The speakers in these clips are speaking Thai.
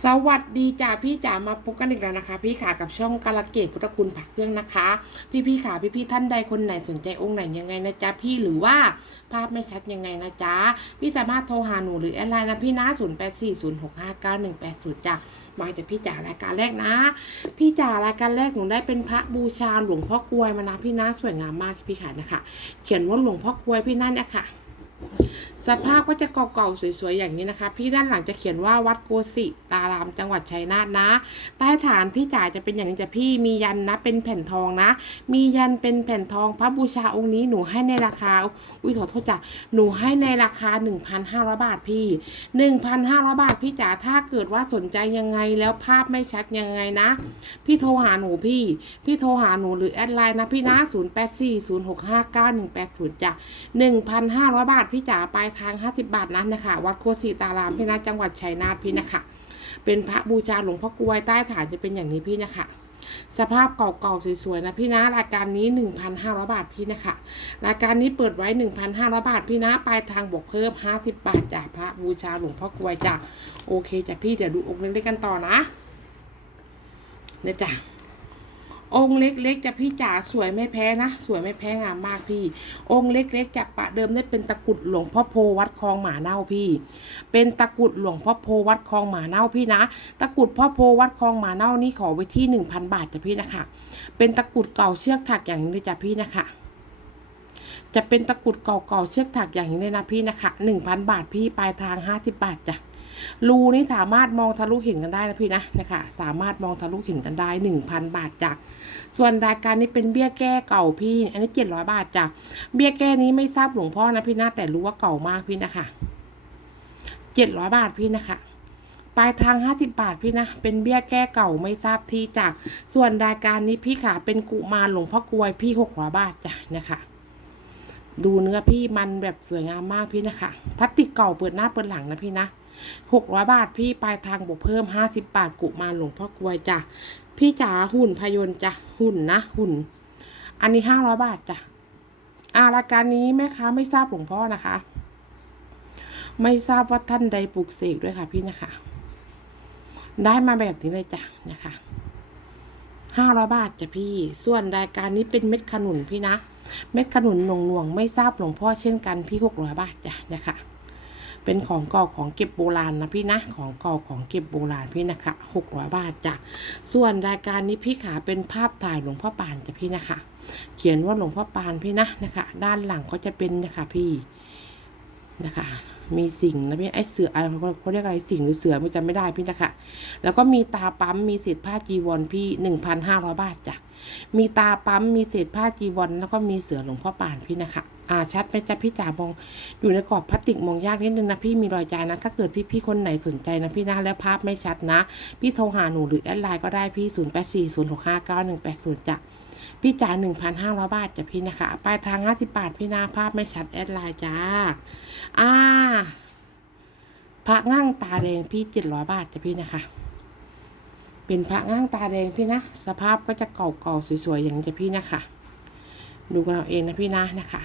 สวัสดีจ้าพี่จ๋ามาพบกันอีกแล้วนะคะ พี่ขากับช่องกาลเกตพุทธคุณผักเครื่องนะคะ พี่พี่ขาพี่พี่ท่านใดคนไหนสนใจองค์ไหนยังไงนะจ๊ะพี่หรือว่าภาพไม่ชัดยังไงนะจ๊ะพี่สามารถโทรหาหนูหรือแอดไลน์นะพี่นะ0 8 4 0 6 5 9 1 8 0จ้ะมาจากพี่จ๋ารายการแรกนะ พี่จ๋ารายการแรกหนูได้เป็นพระบูชาหลวงพ่อกลวยมานะพี่นะสวยงามมากพี่ขานะคะเขียนว่าหลวงพ่อกลวยพี่นั่นเนี่ยค่ะ สภาพก็จะเก่าๆสวยๆอย่างนี้นะคะ พี่ด้านหลังจะเขียนว่าวัดโกสิตารามจังหวัดชัยนาทนะ ใต้ฐานพี่จ๋าจะเป็นอย่างนี้จ้ะพี่มียันนะ เป็นแผ่นทองนะ มียันเป็นแผ่นทองพระบูชาองค์นี้หนูให้ในราคา อุ้ยขอโทษจ้ะหนูให้ในราคา 1,500 บาทพี่ 1,500 บาทพี่จ๋าถ้าเกิดว่าสนใจยังไงแล้วภาพไม่ชัดยังไงนะ พี่โทรหาหนูพี่ พี่โทรหาหนูหรือแอดไลน์นะพี่นะ 0840659180จ้ะ1,500 บาทพี่จ๋าไปทาง 50 บาทนั้นนะคะ วัดโคสีตารามพี่นะจังหวัดชัยนาทพี่นะคะ เป็นพระบูชาหลวงพ่อกลวยใต้ฐานจะเป็นอย่างนี้พี่นะคะสภาพเก่าๆสวยๆนะพี่นะรายการนี้ 1,500 บาทพี่นะคะรายการนี้เปิดไว้ 1,500 บาทพี่นะปลายทางบวกเพิ่ม 50 บาทจากพระบูชาหลวงพ่อกลวยจ้ะโอเคจ้ะพี่เดี๋ยวดูองค์เล็กๆกันต่อนะเนี่ยจ้ะ องค์เล็กๆจะพี่จ๋าสวยไม่แพ้นะ สวยไม่แพ้งามมากพี่ องค์เล็กๆจะปะเดิมได้เป็นตะกุดหลวงพ่อโพวัดคลองหมาเน่าพี่ เป็นตะกุดหลวงพ่อโพวัดคลองหมาเน่าพี่นะ ตะกุดพ่อโพวัดคลองหมาเน่านี่ขอไว้ที่หนึ่งพันบาทจ้ะพี่นะคะ เป็นตะกุดเก่าเชือกถักอย่างนี้เลยจ้ะพี่นะคะจะเป็นตะกุดเก่าๆเชือกถักอย่างนี้เลยนะพี่นะคะหนึ่งพันบาทพี่ปลายทางห้าสิบบาทจ้ะ รูนี่สามารถมองทะลุเห็นกันได้นะพี่นะนะคะสามารถมองทะลุเห็นกันได้หนึ่งพันบาทจ้ะส่วนรายการนี้เป็นเบี้ยแก้เก่าพี่ อันนี้เจ็ดร้อยบาทจ้ะเบี้ยแก้นี้ไม่ทราบหลวงพ่อนะพี่นะแต่รู้ว่าเก่ามากพี่นะคะเจ็ดร้อยบาทพี่นะคะปลายทางห้าสิบาทพี่นะ เป็นเบี้ยแก้เก่าไม่ทราบที่จ้ะส่วนรายการนี้พี่ขาเป็นกุมารหลวงพ่อกลวยพี่หกร้อยบาทจ้ะนะคะดูเนื้อพี่มันแบบสวยงามมากพี่นะคะพลาสติกเก่าเปิดหน้าเปิดหลังนะพี่นะ หกร้อยบาทพี่ปลายทางบวกเพิ่มห้าสิบบาทกุมารหลวงพ่อกลวยจ้ะ พี่จ๋าหุ่นพยนต์จ้ะ หุ่นนะ หุ่น อันนี้ห้าร้อยบาทจ้ะอารายการนี้แม่ค้าไม่ทราบหลวงพ่อนะคะ ไม่ทราบว่าท่านใดปลูกเสกด้วยค่ะพี่นะคะ ได้มาแบบนี้เลยจ้ะนะคะห้าร้อยบาทจ้ะพี่ ส่วนรายการนี้เป็นเม็ดขนุนพี่นะ เม็ดขนุนหน่วงหน่วงๆไม่ทราบหลวงพ่อเช่นกันพี่หกร้อยบาทจ้ะนะคะ เป็นของเก่าของเก็บโบราณนะพี่นะ ของเก่าของเก็บโบราณพี่นะคะหกร้อยบาทจ้ะ ส่วนรายการนี้พี่ขาเป็นภาพถ่ายหลวงพ่อปานจ้ะพี่นะคะ เขียนว่าหลวงพ่อปานพี่นะนะคะ ด้านหลังก็จะเป็นนะคะพี่นะคะมีสิ่งนะพี่ไอเสืออะไรเขาเรียกอะไรสิ่งหรือเสือไม่จำไม่ได้พี่นะคะ แล้วก็มีตาปั๊มมีเศษผ้าจีวรพี่หนึ่งพันห้าร้อยบาทจ้ะ มีตาปั๊ม มีเศษผ้าจีวรแล้วก็มีเสือหลวงพ่อปานพี่นะคะอ่าชัดไหมจ๊ะพี่จ๋ามองอยู่ในกรอบพลาสติกมองยากนิดนึงนะพี่มีรอยจานนะ ถ้าเกิดพี่พี่ๆคนไหนสนใจนะพี่นะแล้วภาพไม่ชัดนะ พี่โทรหาหนูหรือแอดไลน์ก็ได้พี่ 0 8 4 0 6 5 9 1 8 0จ้ะพี่จ๋า1,500 บาทจ้ะพี่นะคะปลายทาง 50 บาท พี่นาภาพไม่ชัดแอดไลน์จ้า อ่า พระง่างตาแดงพี่ 700 บาทจ้ะพี่นะคะ เป็นพระง่างตาแดงพี่นะ สภาพก็จะเก่าๆสวยๆอย่างจะพี่นะคะ ดูกันเอาเองนะพี่นะนะคะ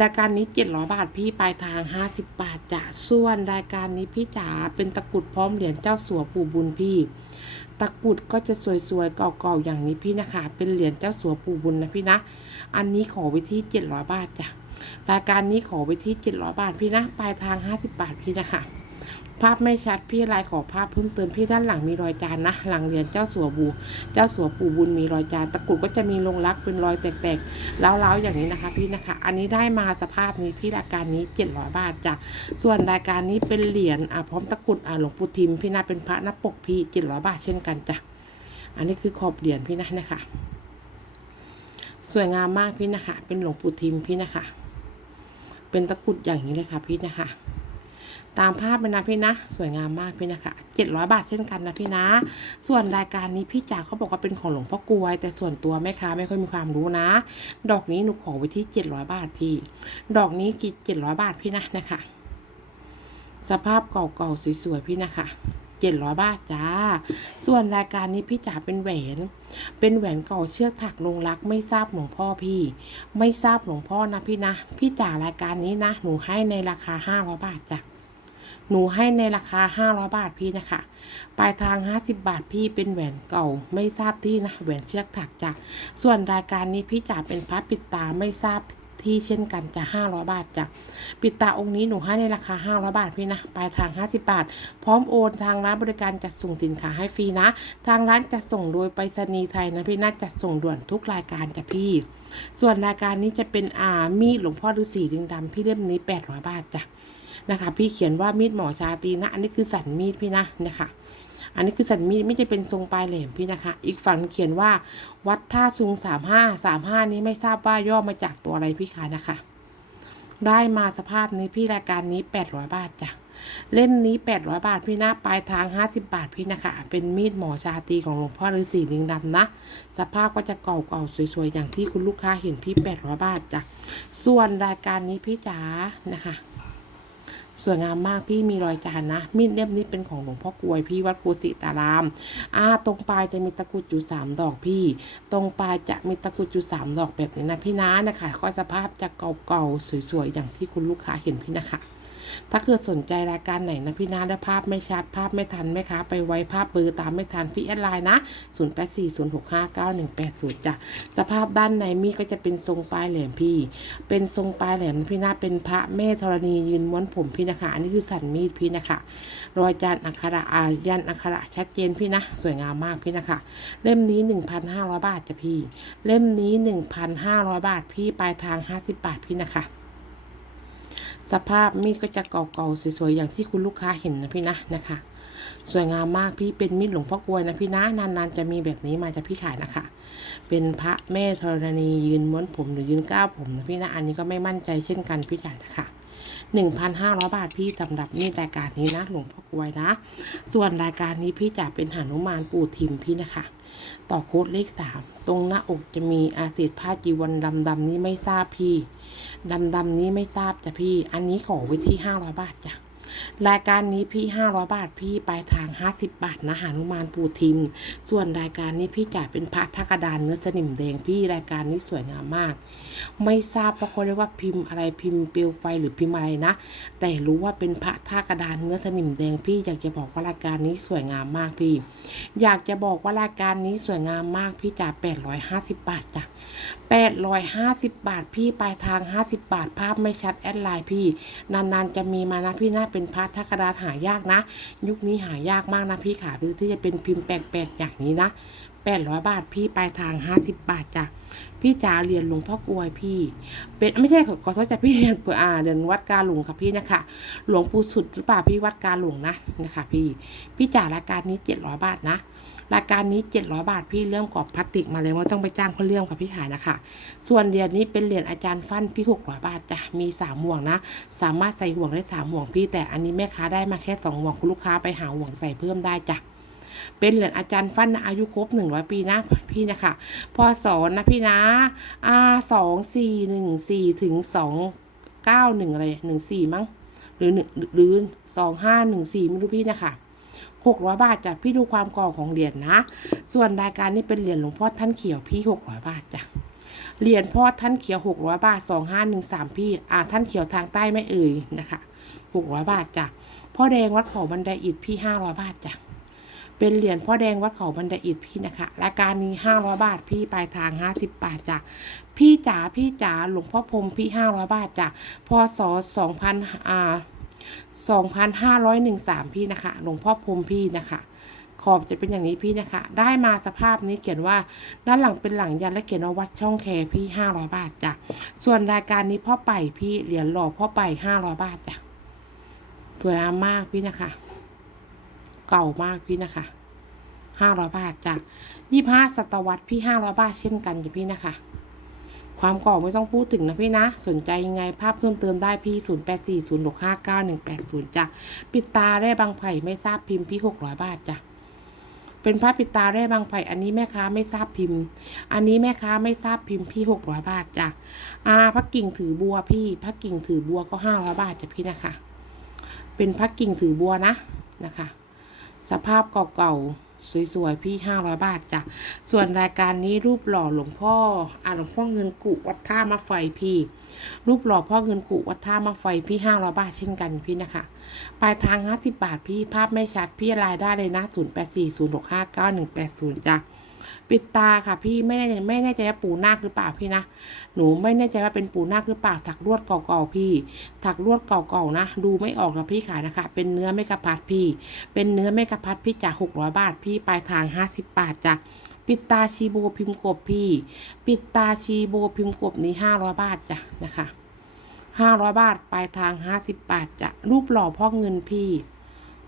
รายการนี้เจ็ดร้อยบาทพี่ปลายทางห้าสิบบาทจะส่วนรายการนี้พี่จ๋าเป็นตะกุดพร้อมเหรียญเจ้าสัวปู่บุญพี่ ตะกุดก็จะสวยๆเก่าๆอย่างนี้พี่นะคะ เป็นเหรียญเจ้าสัวปู่บุญนะพี่นะ อันนี้ขอไว้ที่เจ็ดร้อยบาทจ้ะรายการนี้ขอไว้ที่เจ็ดร้อยบาทพี่นะปลายทางห้าสิบบาทพี่นะคะ ภาพไม่ชัดพี่ลายขอภาพเพิ่มเติมพี่ด้านหลังมีรอยจานนะ หลังเหรียญเจ้าสัวบู เจ้าสัวปู่บุญมีรอยจานตะกรุดก็จะมีลงรักเป็นรอยแตกๆแล้วๆอย่างนี้นะคะ พี่นะคะ อันนี้ได้มาสภาพนี้พี่รายการนี้ 700 บาทจ้ะส่วนรายการนี้เป็นเหรียญอะพร้อมตะกรุดอะหลวงปู่ทิมพี่นะเป็นพระน้าปกพี่ 700 บาทเช่นกันจ้ะอันนี้คือขอบเหรียญพี่นะนะคะสวยงามมากพี่นะคะ เป็นหลวงปู่ทิมพี่นะคะ เป็นตะกรุดอย่างนี้เลยค่ะพี่นะคะ ตามภาพเป็นนะพี่นะ สวยงามมากพี่นะคะเจ็ดร้อยบาทเช่นกันนะพี่นะ ส่วนรายการนี้พี่จ๋าเขาบอกว่าเป็นของหลวงพ่อกลวย แต่ส่วนตัวแม่ค้าไม่ค่อยมีความรู้นะ ดอกนี้หนูขอไว้ที่เจ็ดร้อยบาทพี่ ดอกนี้กี่เจ็ดร้อยบาทพี่นะนะคะ สภาพเก่าๆสวยๆพี่นะคะเจ็ดร้อยบาทจ้า ส่วนรายการนี้พี่จ๋าเป็นแหวน เป็นแหวนเก่าเชือกถักลงรักไม่ทราบหลวงพ่อพี่ ไม่ทราบหลวงพ่อนะพี่นะ พี่จ๋ารายการนี้นะ หนูให้ในราคาห้าร้อยบาทจ้ะ หนูให้ในราคา 500 บาทพี่นะคะ ปลายทาง 50 บาทพี่เป็นแหวนเก่า ไม่ทราบที่นะแหวนเชือกถักจ้ะส่วนรายการนี้พี่จ๋าเป็นพระปิดตาไม่ทราบที่เช่นกันจะ500 บาทจ้ะปิดตาองค์นี้หนูให้ในราคา 500 บาทพี่นะ ปลายทาง 50 บาท พร้อมโอนทางร้านบริการจัดส่งสินค้าให้ฟรีนะ ทางร้านจัดส่งโดยไปรษณีย์ไทยนะพี่นะจัดส่งด่วนทุกรายการจ้ะพี่ ส่วนรายการนี้จะเป็นอามีดหลวงพ่อฤาษีลิงดำพี่เล่มนี้ 800 บาทจ้ะ นะคะ พี่เขียนว่ามีดหมอชาตีนะ อันนี้คือสันมีดพี่นะนะคะ อันนี้คือสันมีดไม่จะเป็นทรงปลายแหลมพี่นะคะ อีกฝั่งเขียนว่า วัดท่าซุงสามห้าสามห้านี้ไม่ทราบว่าย่อมาจากตัวอะไรพี่คะนะคะ ได้มาสภาพนี้พี่รายการนี้แปดร้อยบาทจ้ะเล่มนี้แปดร้อยบาทพี่นะปลายทางห้าสิบาทพี่นะคะ เป็นมีดหมอชาตีของหลวงพ่อฤาษีลิงดำนะ สภาพก็จะเก่าๆสวยๆ อย่างที่คุณลูกค้าเห็นพี่แปดร้อยบาทจ้ะ ส่วนรายการนี้พี่จ๋านะคะ สวยงามมากพี่มีรอยจานนะ มีดเล่มนี้เป็นของหลวงพ่อกวยพี่วัดกูสิตาราม อ่า ตรงปลายจะมีตะกุดอยู่สามดอกพี่ ตรงปลายจะมีตะกุดอยู่สามดอกแบบนี้นะพี่นะนะคะก็สภาพจะเก่าๆสวยๆอย่างที่คุณลูกค้าเห็นพี่นะคะ ถ้าเกิดสนใจรายการไหนนะพี่นะและภาพไม่ชัดภาพไม่ทันไหมคะ ไปไว้ภาพเบอร์ตามไม่ทันพี่แอดไลน์นะ 0 8 4 0 6 5 9 1 8 0จ้ะสภาพด้านในมีก็จะเป็นทรงปลายแหลมพี่ เป็นทรงปลายแหลมพี่นะเป็นพระแม่ธรณียืนม้วนผมพี่นะคะอันนี้คือสันมีดพี่นะคะรอยจานอักขระอายันอักขระชัดเจนพี่นะสวยงามมากพี่นะคะเล่มนี้ 1,500 บาทจ้ะพี่ เล่มนี้ 1,500 บาทพี่ปลายทาง 50 บาทพี่นะคะ สภาพมีดก็จะเก่าๆสวยๆอย่างที่คุณลูกค้าเห็นนะพี่นะนะคะ สวยงามมากพี่เป็นมีดหลวงพ่อกวยนะพี่นะนานๆจะมีแบบนี้มาจะพี่ขายนะคะ เป็นพระแม่ธรณียืนม้วนผมหรือยืนก้าวผมนะพี่นะอันนี้ก็ไม่มั่นใจเช่นกันพี่ขายนะคะหนึ่งพันห้าร้อยบาทพี่สำหรับมีดรายการนี้นะหลวงพ่อกวยนะ ส่วนรายการนี้พี่จะเป็นหนุมานปู่ทิมพี่นะคะ ต่อโค้ดเลขสามตรงหน้าอกจะมีอาศิษผ้าจีวรดำดำนี้ไม่ทราบพี่ดำดำนี้ไม่ทราบจ้ะพี่ อันนี้ขอไว้ที่ห้าร้อยบาทจ้ะ รายการนี้พี่ห้าร้อยบาทพี่ปลายทางห้าสิบบาทนะหานุมานปูทิม ส่วนรายการนี้พี่จ่ายเป็นพระทักกระดานเนื้อสนิมแดงพี่รายการนี้สวยงามมาก ไม่ทราบว่าเขาเรียกว่าพิมพ์อะไรพิมพ์เปลวไฟหรือพิมพ์อะไรนะ แต่รู้ว่าเป็นพระท่ากระดานเนื้อสนิมแดงพี่อยากจะบอกว่ารายการนี้สวยงามมากพี่ อยากจะบอกว่ารายการนี้สวยงามมากพี่จ่ายแปดร้อยห้าสิบบาทจ้ะแปดร้อยห้าสิบบาทพี่ปลายทางห้าสิบบาทภาพไม่ชัดแอดไลน์พี่ นานๆจะมีมานะพี่นะเป็นพระทักกระดาษหายากนะ ยุคนี้หายากมากนะพี่ขาที่จะเป็นพิมพ์แปลกๆอย่างนี้นะแปดร้อยบาทพี่ปลายทางห้าสิบบาทจ้ะพี่จ๋าเรียนหลวงพ่อกลวยพี่ เป็นไม่ใช่ขอขอโทษจ้ะพี่เรียนเปิดอ่าเรียนวัดกาหลวงค่ะพี่นะคะ หลวงปู่สุดหรือเปล่าพี่วัดกาหลวงนะนะคะ พี่พี่จ๋ารายการนี้เจ็ดร้อยบาทนะ รายการนี้เจ็ดร้อยบาทพี่เริ่มกรอบพลาสติกมาเลยว่าต้องไปจ้างเขาเรื่องค่ะพี่ขายนะคะ ส่วนเหรียญนี้เป็นเหรียญอาจารย์ฟั่นพี่หกร้อยบาทจ้ะมีสามห่วงนะ สามารถใส่ห่วงได้สามห่วงพี่ แต่อันนี้แม่ค้าได้มาแค่สองห่วงคุณลูกค้าไปหาห่วงใส่เพิ่มได้จ้ะเป็นเหรียญอาจารย์ฟันนะอายุครบหนึ่งร้อยปีนะพี่นะคะพอสอนนะพี่นะอาสองสี่หนึ่งสี่ถึงสองเก้าหนึ่งอะไรหนึ่งสี่มั้ง หรือหนึ่งหรือสองห้าหนึ่งสี่ไม่รู้พี่นะคะ หกร้อยบาทจ้ะพี่ดูความก่อของเหรียญนะ ส่วนรายการนี้เป็นเหรียญหลวงพ่อท่านเขียวพี่หกร้อยบาทจ้ะเหรียญพ่อท่านเขียวหกร้อยบาทสองห้าหนึ่งสามพี่อ่าท่านเขียวทางใต้ไม่เอ่ยนะคะหกร้อยบาทจ้ะพ่อแดงวัดเขาบันไดอิฐพี่ห้าร้อยบาทจ้ะเป็นเหรียญพ่อแดงวัดเขาบันไดอิฐพี่นะคะรายการนี้ห้าร้อยบาทพี่ปลายทางห้าสิบบาทจ้ะพี่จ๋าพี่จ๋าหลวงพ่อพรมพี่ห้าร้อยบาทจ้ะพศสองพันอ่า สองพันห้าร้อยหนึ่งสามพี่นะคะ หลวงพ่อพรมพี่นะคะ ขอบจะเป็นอย่างนี้พี่นะคะ ได้มาสภาพนี้เขียนว่าด้านหลังเป็นหลังยันและเขียนว่าวัดช่องแคพี่ห้าร้อยบาทจ้ะ ส่วนรายการนี้พ่อไปพี่เหรียญหล่อพ่อไปห้าร้อยบาทจ้ะ สวยงามมากพี่นะคะ เก่ามากพี่นะคะห้าร้อยบาทจ้ะยี่ห้าศตวรรษพี่ห้าร้อยบาทเช่นกันจ้ะพี่นะคะ ความก่อไม่ต้องพูดถึงนะพี่นะ สนใจยังไงภาพเพิ่มเติมได้พี่ศูนย์แปดสี่ศูนย์หกห้าเก้าหนึ่งแปดศูนย์จ้ะปิดตาได้บางไผ่ไม่ทราบพิมพ์พี่หกร้อยบาทจ้ะเป็นพระปิดตาได้บางไผ่อันนี้แม่ค้าไม่ทราบพิมพ์ อันนี้แม่ค้าไม่ทราบพิมพ์พี่หกร้อยบาทจ้ะอ่าพระกิ่งถือบัวพี่พระกิ่งถือบัวก็ห้าร้อยบาทจ้ะพี่นะคะ เป็นพระกิ่งถือบัวนะนะคะ สภาพเก่า สวยๆ พี่ห้าร้อยบาทจ้ะ ส่วนรายการนี้รูปหล่อหลวงพ่ออ่าหลวงพ่อเงินกุวัดท่ามาไฟพี่ รูปหล่อพ่อเงินกุวัดท่ามาไฟพี่ห้าร้อยบาทเช่นกันพี่นะคะปลายทางห้าสิบบาทพี่ภาพไม่ชัดพี่รายได้เลยนะศูนย์แปดสี่ศูนย์หกห้าเก้าหนึ่งแปดศูนย์จ้ะ ปิดตาค่ะพี่ไม่แน่ใจไม่แน่ใจว่าปูนาคหรือเปล่าพี่นะ หนูไม่แน่ใจว่าเป็นปูนาคหรือเปล่าถักลวดเก่าๆพี่ ถักลวดเก่าๆนะ ดูไม่ออกกับพี่ขายนะคะ เป็นเนื้อไม่กระพัดพี่ เป็นเนื้อไม่กระพัดพี่จากหกร้อยบาทพี่ปลายทางห้าสิบบาทจ้ะปิดตาชีโบพิมพ์กบพี่ ปิดตาชีโบพิมพ์กบนี้ห้าร้อยบาทจ้ะนะคะห้าร้อยบาทปลายทางห้าสิบบาทจ้ะรูปหล่อพ่อเงินพี่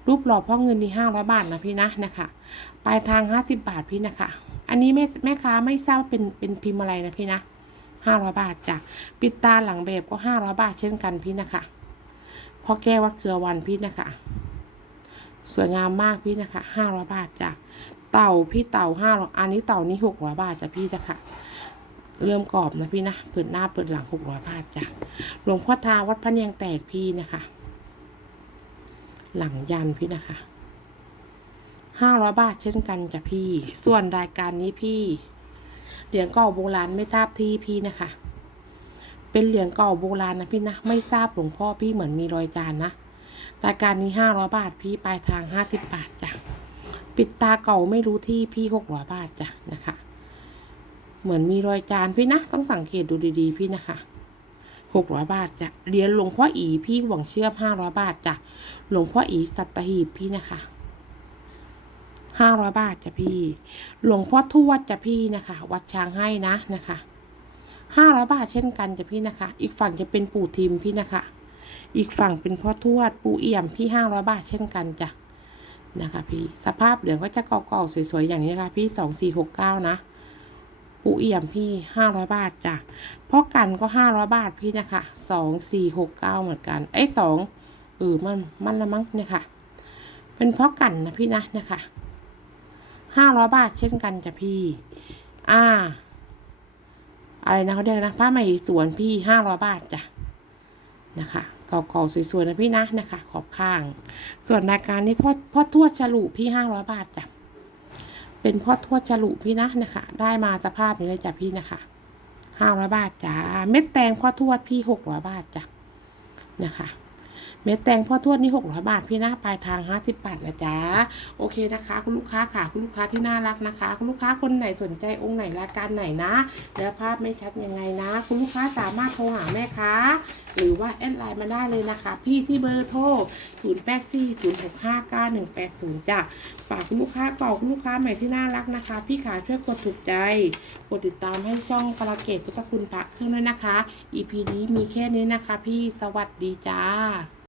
รูปหล่อพ่อเงินนี่ห้าร้อยบาทนะพี่นะนะคะปลายทางห้าสิบบาทพี่นะคะ อันนี้แม่แม่ค้าไม่ทราบว่าเป็นเป็นพิมพ์อะไรนะพี่นะห้าร้อยบาทจ้ะปิดตาหลังแบบก็ห้าร้อยบาทเช่นกันพี่นะคะพ่อแก้ววัดเครือวันพี่นะคะ สวยงามมากพี่นะคะห้าร้อยบาทจ้ะเต่าพี่เต่าห้าร้อยอันนี้เต่านี้หกร้อยบาทจ้ะพี่นะคะเริ่มกรอบนะพี่นะเปิดหน้าเปิดหลังหกร้อยบาทจ้ะหลวงพ่อทาวัดพระเนียงแตกพี่นะคะ หลังยันพี่นะคะห้าร้อยบาทเช่นกันจ้ะพี่ ส่วนรายการนี้พี่ เหรียญเก่าโบราณไม่ทราบที่พี่นะคะ เป็นเหรียญเก่าโบราณนะพี่นะ ไม่ทราบหลวงพ่อพี่เหมือนมีรอยจานนะ รายการนี้ห้าร้อยบาทพี่ปลายทางห้าสิบบาทจ้ะ ปิดตาเก่าไม่รู้ที่พี่หกร้อยบาทจ้ะนะคะ เหมือนมีรอยจานพี่นะ ต้องสังเกตดูดีๆ พี่นะคะ หกร้อยบาทจ้ะเรียญหลวงพ่ออีพี่หวังเชื่อมห้าร้อยบาทจ้ะหลวงพ่ออีสัตหีบพี่นะคะห้าร้อยบาทจ้ะพี่ หลวงพ่อทวดจ้ะพี่นะคะ วัดช้างให้นะนะคะห้าร้อยบาทเช่นกันจ้ะพี่นะคะ อีกฝั่งจะเป็นปู่ทิมพี่นะคะ อีกฝั่งเป็นพ่อทวด ปู่เอี่ยมพี่ห้าร้อยบาทเช่นกันจ้ะนะคะ พี่ สภาพเหลืองก็จะเก่าๆสวยๆอย่างนี้นะคะ พี่สองสี่หกเก้านะ ปูเอี่ยมพี่ห้าร้อยบาทจ้ะพ่อกันก็ห้าร้อยบาทพี่นะคะสองสี่หกเก้าเหมือนกันไอ้สองเออมันมันละมั้งเนี่ยค่ะ เป็นพ่อกันนะพี่นะนะคะห้าร้อยบาทเช่นกันจ้ะพี่ อ่า อะไรนะเขาเรียกนะผ้าไหมสวนพี่ห้าร้อยบาทจ้ะนะคะเก่าๆสวยๆนะพี่นะนะคะ ขอบข้าง ส่วนรายการนี้พ่อพ่อทวดฉลุพี่ห้าร้อยบาทจ้ะ เป็นพ่อทวดฉลุพี่นะนะคะ ได้มาสภาพนี้เลยจ้ะพี่นะคะห้าร้อยบาทจ้ะเม็ดแตงพ่อทวดพี่หกร้อยบาทจ้ะนะคะ เม็ดแตงพ่อทวดนี่หกร้อยบาท พี่หน้าปลายทางห้าสิบบาทนะจ๊ะโอเคนะคะ คุณลูกค้าค่ะ คุณลูกค้าที่น่ารักนะคะ คุณลูกค้าคนไหนสนใจองค์ไหนรายการไหนนะแล้วภาพไม่ชัดยังไงนะ คุณลูกค้าสามารถโทรหาแม่ค้าหรือว่าแอดไลน์มาได้เลยนะคะ พี่ที่เบอร์โทร0 8 4 0 6 5 9 1 8 0จ้ะฝากคุณลูกค้าเก่าคุณลูกค้าใหม่ที่น่ารักนะคะ พี่ขาช่วยกดถูกใจ กดติดตามให้ช่องกระเกตพุทธคุณพระเครื่องด้วยนะคะ EP นี้มีแค่นี้นะคะ พี่สวัสดีจ้า